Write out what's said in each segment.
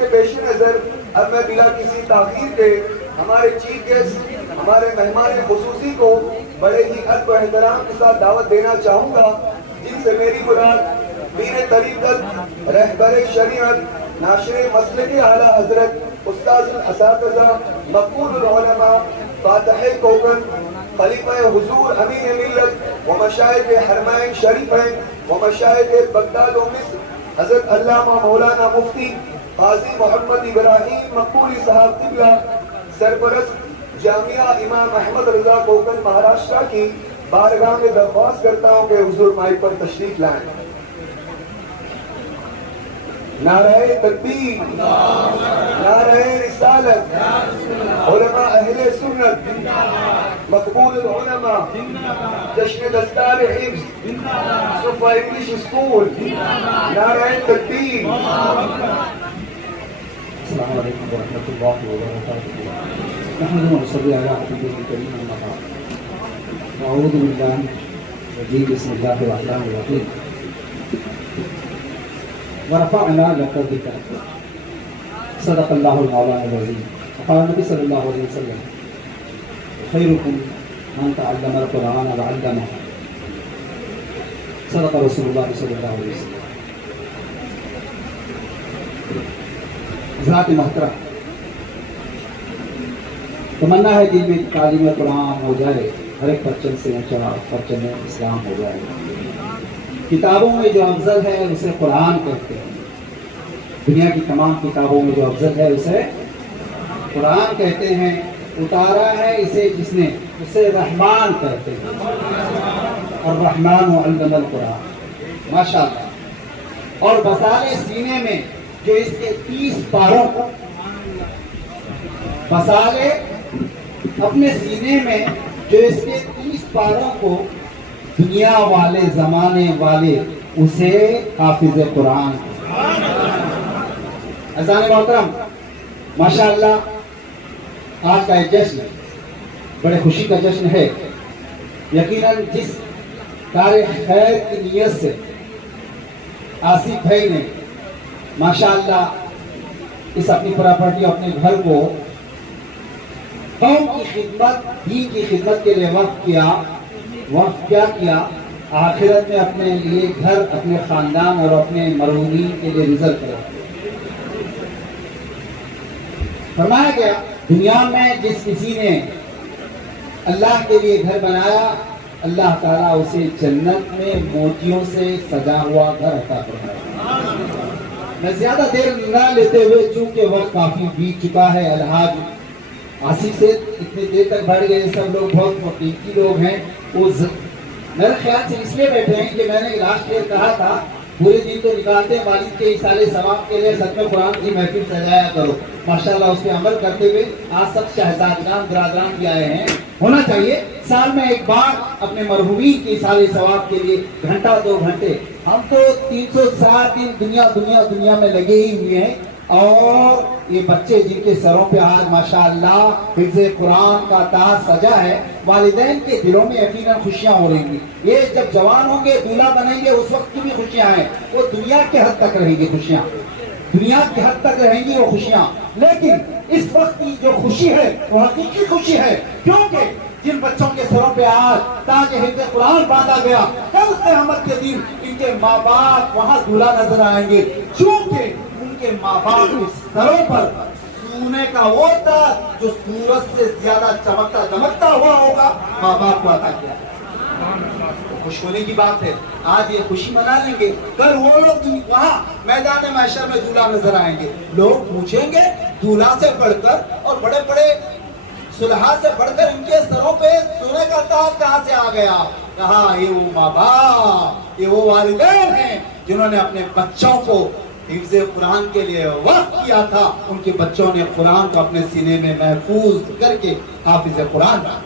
کے پیش نظر اب میں بلا کسی تاخیر کے ہمارے چیف گیسٹ ہمارے مہمان خصوصی کو بڑے ہی ادب و احترام کے ساتھ دعوت دینا چاہوں گا، جن سے میری مراد پیر طریقت، رہبر شریعت، ناشر مسلک اعلیٰ حضرت استاذ الاساتذہ، مقبول العلماء، فاتح کوکن، خلیفہ حضور امین ملت و مشائخ حرمین شریفین و مشائخ بغداد و مصر حضرت علامہ مولانا مفتی قاضی محمد ابراہیم مقبولی صاحب قبلہ، سرپرست جامعہ امام احمد رضا کوکن مہاراشٹرا کی بارگاہ میں درخواست کرتا ہوں کہ حضور مائک پر تشریف لائیں۔ نعرہ تکبیر، نعرہ رسالت، علماء اہل سنت، مقبول العلماء، جشن دستار حفظ، صفا انگلش اسکول، نعرہ تکبیر۔ السلام علیکم ورحمۃ اللہ وبرکاتہ۔ نحمد و نصلی علی حبیبہ الکریم اما بعد۔ اعوذ باللہ من الشیطان الرجیم، بسم اللہ الرحمن الرحیم۔ ورفعنا لك ذکرک، صدق اللہ المولانا العظیم۔ قال نبی صلی اللہ علیہ وسلم خیرکم من تعلم القرآن وعلمہ، صدق رسول اللہ صلی اللہ علیہ وسلم۔ حضرات محترم، تمنا ہے دل میں تعلیم قرآن ہو جائے، ہر ایک پرچم سے اونچا پرچم اسلام ہو جائے۔ کتابوں میں جو افضل ہے اسے قرآن کہتے ہیں، دنیا کی تمام کتابوں میں جو افضل ہے اسے قرآن کہتے ہیں۔ اتارا ہے اسے جس نے، اسے رحمان کہتے ہیں، اور رحمان علم القرآن، ماشاء اللہ۔ اور بسالے سینے میں جو اس کے 30 پاروں کو، بسالے اپنے سینے میں جو اس کے 30 پاروں کو، دنیا والے زمانے والے اسے حافظ قرآن۔ عزیزان محترم، ماشاءاللہ آج کا ایک جشن بڑے خوشی کا جشن ہے۔ یقیناً جس کار خیر کی نیت سے آصف بھائی نے ماشاءاللہ اس اپنی پراپرٹی، اپنے گھر کو قوم کی خدمت، دین کی خدمت کے لیے وقف کیا، وقف کیا کیا، آخرت میں اپنے لیے گھر، اپنے خاندان اور اپنے مرحومین کے لیے ریزرو کرا۔ فرمایا گیا دنیا میں جس کسی نے اللہ کے لیے گھر بنایا، اللہ تعالیٰ اسے جنت میں موتیوں سے سجا ہوا گھر عطا فرمائے۔ میں زیادہ دیر نہ لیتے ہوئے، چونکہ وقت کافی بیت چکا ہے، الحاج آصف سے اتنی دیر تک بڑھ گئے، سب لوگ بہت قیمتی لوگ ہیں، وہ میرے خیال سے اس لیے بیٹھے ہیں کہ میں نے لاسٹ ایئر کہا تھا پورے دن تو نکالتے ہیں والد کے اصالے ثواب کے لیے، ختم قرآن کی محفل سجایا کرو۔ ماشاءاللہ اس پہ عمل کرتے ہوئے آج سب شہزادگان برادران بھی آئے ہیں۔ ہونا چاہیے سال میں ایک بار اپنے مرحومین کے اصالے ثواب کے لیے گھنٹہ 2 گھنٹے۔ ہم تو 360 دن دنیا میں لگے ہی ہوئے ہیں، اور یہ بچے جن کے سروں پہ آج ماشاءاللہ حفظ قرآن کا تاج سجا ہے، والدین کے دلوں میں یقیناً خوشیاں ہو رہی ہیں۔ یہ جب جوان ہوں گے، دولہا بنیں گے، اس وقت کی بھی خوشیاں ہیں، وہ دنیا کے حد تک رہیں گی خوشیاں، دنیا کے حد تک رہیں گی وہ خوشیاں۔ لیکن اس وقت کی جو خوشی ہے وہ حقیقی خوشی ہے، کیونکہ جن بچوں کے سروں پہ آج تاج حفظ قرآن باندھا گیا، کل قیامت کے دن ان کے ماں باپ وہاں دولہا نظر آئیں گے، چونکہ ان کے ماں باپ کے سروں پر سونے کا وہ تاج جو سورج سے زیادہ چمکتا دمکتا ہوا ہوگا، ماں باپ کو عطا کیا۔ خوش ہونے کی بات ہے، آج یہ خوشی منا لیں گے، کل وہ لوگ وہاں میدان محشر میں دولہا نظر آئیں گے، لوگ پوچھیں گے دولہا سے بڑھ کر اور بڑے بڑے صلحاء سے بڑھ کر ان کے سروں پہ سونے کا تاج کہاں سے آ گیا؟ کہا یہ وہ ماں باپ، یہ وہ والدین ہیں جنہوں نے اپنے بچوں کو حفظ قرآن کے لیے وقف کیا تھا، ان کے بچوں نے قرآن کو اپنے سینے میں محفوظ کر کے حافظ قرآن بنا۔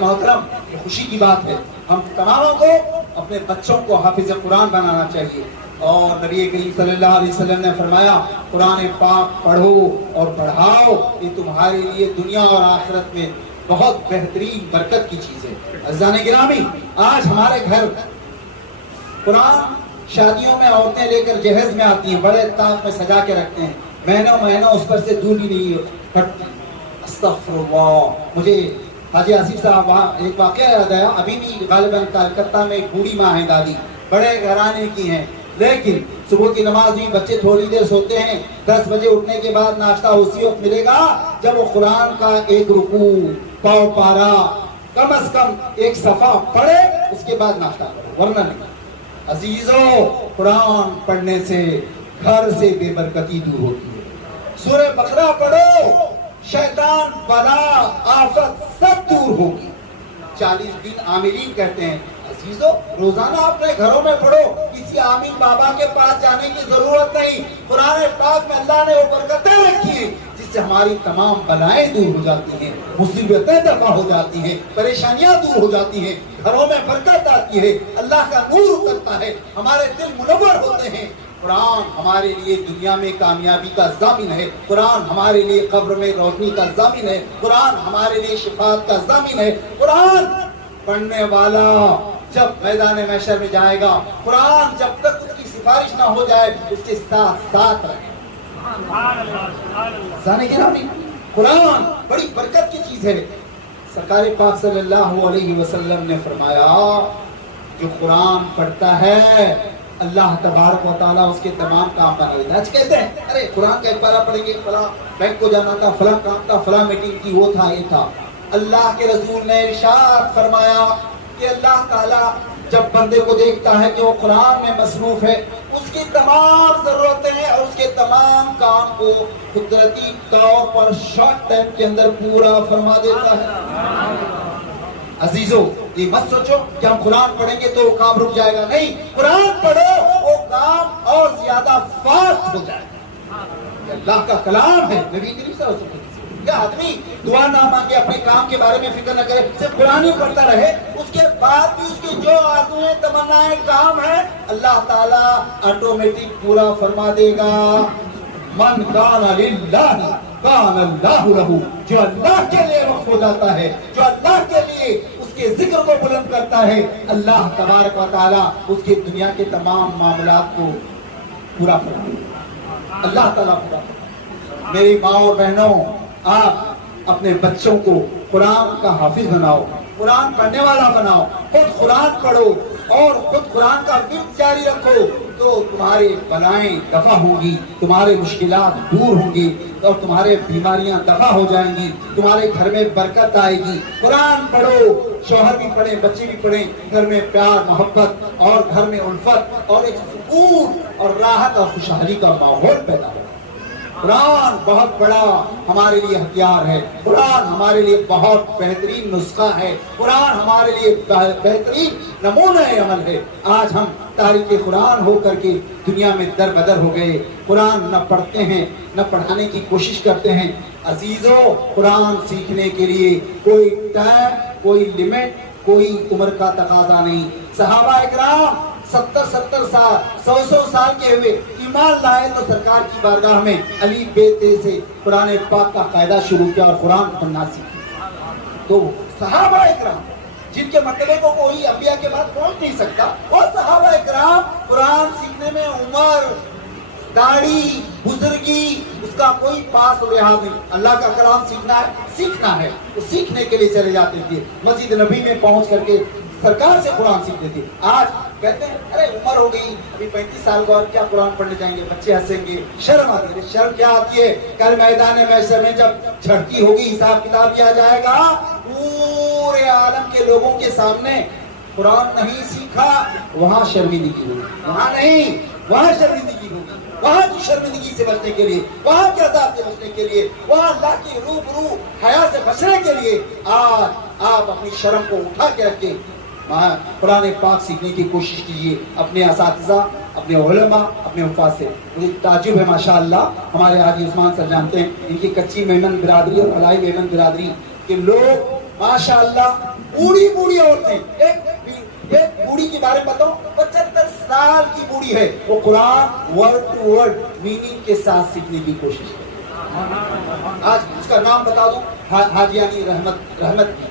محترم، یہ خوشی کی بات ہے، ہم تماموں کو اپنے بچوں کو حافظ قرآن بنانا چاہیے۔ اور نبی کریم صلی اللہ علیہ وسلم نے فرمایا قرآن پاک پڑھو اور پڑھاؤ، یہ تمہارے لیے دنیا اور آخرت میں بہت بہترین برکت کی چیز ہے۔ عزیزان گرامی، آج ہمارے گھر قرآن شادیوں میں عورتیں لے کر جہیز میں آتی ہیں، بڑے طاق میں سجا کے رکھتے ہیں، مہینوں اس پر سے دھول بھی نہیں ہٹتی. استغفر اللہ. مجھے حاجی آصف صاحب وہاں ایک واقعہ یاد آیا. ابھی بھی غالباً کلکتہ میں ایک بوڑھی ماں ہے دادی، بڑے گھرانے کی ہیں، لیکن صبح کی نماز ہوئی، بچے تھوڑی دیر سوتے ہیں، 10 بجے اٹھنے کے بعد ناشتہ اسی وقت ملے گا جب وہ قرآن کا ایک رکوع، پاؤ پارا، کم از کم ایک صفحہ پڑھے، اس کے بعد ناشتہ کرے، ورنہ نہیں. عزیزو، قرآن پڑھنے سے گھر سے بے برکتی دور ہوتی ہے. سورہ بقرہ پڑھو، شیطان بلا آفت سب دور ہوگی. 40 دن عاملین کہتے ہیں. عزیزو، روزانہ اپنے گھروں میں پڑھو، کسی عامل بابا کے پاس جانے کی ضرورت نہیں. قرآن پاک میں اللہ نے وہ برکتیں رکھی ہیں جس سے ہماری تمام بلائیں دور ہو جاتی ہیں، مصیبتیں دفع ہو جاتی ہیں، پریشانیاں دور ہو جاتی ہیں، گھروں میں برکت آتی ہے، اللہ کا نور اترتا ہے، ہمارے دل منور ہوتے ہیں. قرآن ہمارے لیے دنیا میں کامیابی کا ضامن ہے. قرآن ہمارے لیے قبر میں روشنی کا ضامن ہے. قرآن ہمارے لیے شفاعت کا ضامن ہے. قرآن پڑھنے والا جب میدان محشر میں جائے گا، قرآن جب تک اس کی سفارش نہ ہو جائے اس کے ساتھ ساتھ رہے. قرآن بڑی برکت کی چیز ہے. سرکار پاک صلی اللہ علیہ وسلم نے فرمایا، جو قرآن پڑھتا ہے اللہ تبارک و تعالیٰ اس کے تمام کام بنا لیتا ہے. آج کہتے ہیں ارے قرآن کا ایک پارہ پڑھیں گے، فلاں بینک کو جانا تھا، فلاں کام تھا، فلاں میٹنگ کی، وہ تھا، یہ تھا. اللہ کے رسول نے ارشاد فرمایا کہ اللہ تعالیٰ جب بندے کو دیکھتا ہے کہ وہ قرآن میں مصروف ہے، اس کی تمام ضرورتیں اور اس کے تمام کام کو قدرتی طور پر شارٹ ٹائم کے اندر پورا فرما دیتا ہے. عزیزو، یہ مت سوچو کہ ہم قرآن پڑھیں گے تو وہ کام رک جائے گا. نہیں، قرآن پڑھو، وہ کام اور زیادہ فاسٹ ہو جائے گا. اللہ کا کلام ہے. نبی کریم صلی اللہ علیہ وسلم کیا آدمی دعا نہ مانگے، اپنے کام کے بارے میں فکر نہ کرے، صرف قرآن ہی پڑھتا رہے، اس کے بعد بھی اس کی جو آرزویں، تمنائیں، کام ہے، اللہ تعالیٰ آٹومیٹک پورا فرما دے گا. من کان للہ کان اللہ لہ. جو اللہ کے لیے وقف ہو جاتا ہے، جو اللہ کے لیے اس کے ذکر کو بلند کرتا ہے، اللہ تبارک و تعالیٰ اس کے دنیا کے تمام معاملات کو پورا فرما دے گا. اللہ تعالیٰ پورا فرما. میری ماں اور بہنوں، آپ اپنے بچوں کو قرآن کا حافظ بناؤ، قرآن پڑھنے والا بناؤ، خود قرآن پڑھو اور خود قرآن کا ورد جاری رکھو، تو تمہاری بلائیں دفع ہوں گی، تمہارے مشکلات دور ہوں گی اور تمہارے بیماریاں دفع ہو جائیں گی، تمہارے گھر میں برکت آئے گی. قرآن پڑھو، شوہر بھی پڑھیں، بچے بھی پڑھیں، گھر میں پیار، محبت اور گھر میں الفت اور ایک سکون اور راحت اور خوشحالی کا ماحول پیدا ہو. قرآن بہت بڑا ہمارے لیے ہتھیار ہے. قرآن ہمارے لیے بہت بہترین نسخہ ہے. قرآن ہمارے لیے بہترین نمونہ عمل ہے. آج ہم تاریخ قرآن ہو کر کے دنیا میں در بدر ہو گئے. قرآن نہ پڑھتے ہیں، نہ پڑھانے کی کوشش کرتے ہیں. عزیزو، قرآن سیکھنے کے لیے کوئی ٹائم، کوئی لمٹ، کوئی عمر کا تقاضا نہیں. صحابہ اکرام 70 سال، 100 سال کے ہوئے ایمان لائے تو سرکار کی بارگاہ میں علی بیتے سے قرآن پاک کا قاعدہ شروع کیا اور قرآن پڑھنا سیکھا. تو صحابہ اکرام جن کے مرتبے کو کوئی انبیاء کے بعد پہنچ نہیں سکتا، وہ صحابہ اکرام قرآن سیکھنے میں عمر، داڑھی، بزرگی، اس کا کوئی پاس و لحاظ نہیں. اللہ کا کلام سیکھنا ہے، وہ سیکھنے کے لیے چلے جاتے تھے. مسجد نبی میں پہنچ کر کے سرکار سے قرآن سیکھتے تھے. آج کہتے ہیں ارے عمر ہو گئی، ابھی 35 سال کو اور کیا قرآن پڑھنے جائیں گے، بچے ہنسیں گے. شرم آتی ہے. شرم کیا آتی ہے؟ کل میدان محشر میں جب جھڑتی ہوگی، حساب کتاب کیا جائے گا، پورے عالم کے لوگوں کے سامنے قرآن نہیں سیکھا، وہاں شرمندگی ہوگی. وہاں نہیں، وہاں شرمندگی ہوگی. وہاں کی شرمندگی سے بچنے کے لیے، وہاں کے عذاب سے بچنے کے لیے، وہاں اللہ کی روبرو حیا سے بچنے کے لیے آج آپ اپنی شرم کو اٹھا کے رکھیں، قرآن پاک سیکھنے کی کوشش کیجیے. اپنے اساتذہ، اپنے علماء، اپنے حفاظ سے. مجھے تعجب ہے ماشاءاللہ، ہمارے حاجی عثمان سر جانتے ہیں، ان کی کچی میمن برادری اور علائی میمن برادری کے لوگ ماشاءاللہ بوڑھی عورتیں، ایک بوڑھی کے بارے میں بتاؤں، 75 سال کی بوڑھی ہے، وہ قرآن ورڈ ٹو ورڈ میننگ کے ساتھ سیکھنے کی کوشش کرتی ہے. آج اس کا نام بتا دوں، حاجیانی رحمت کی.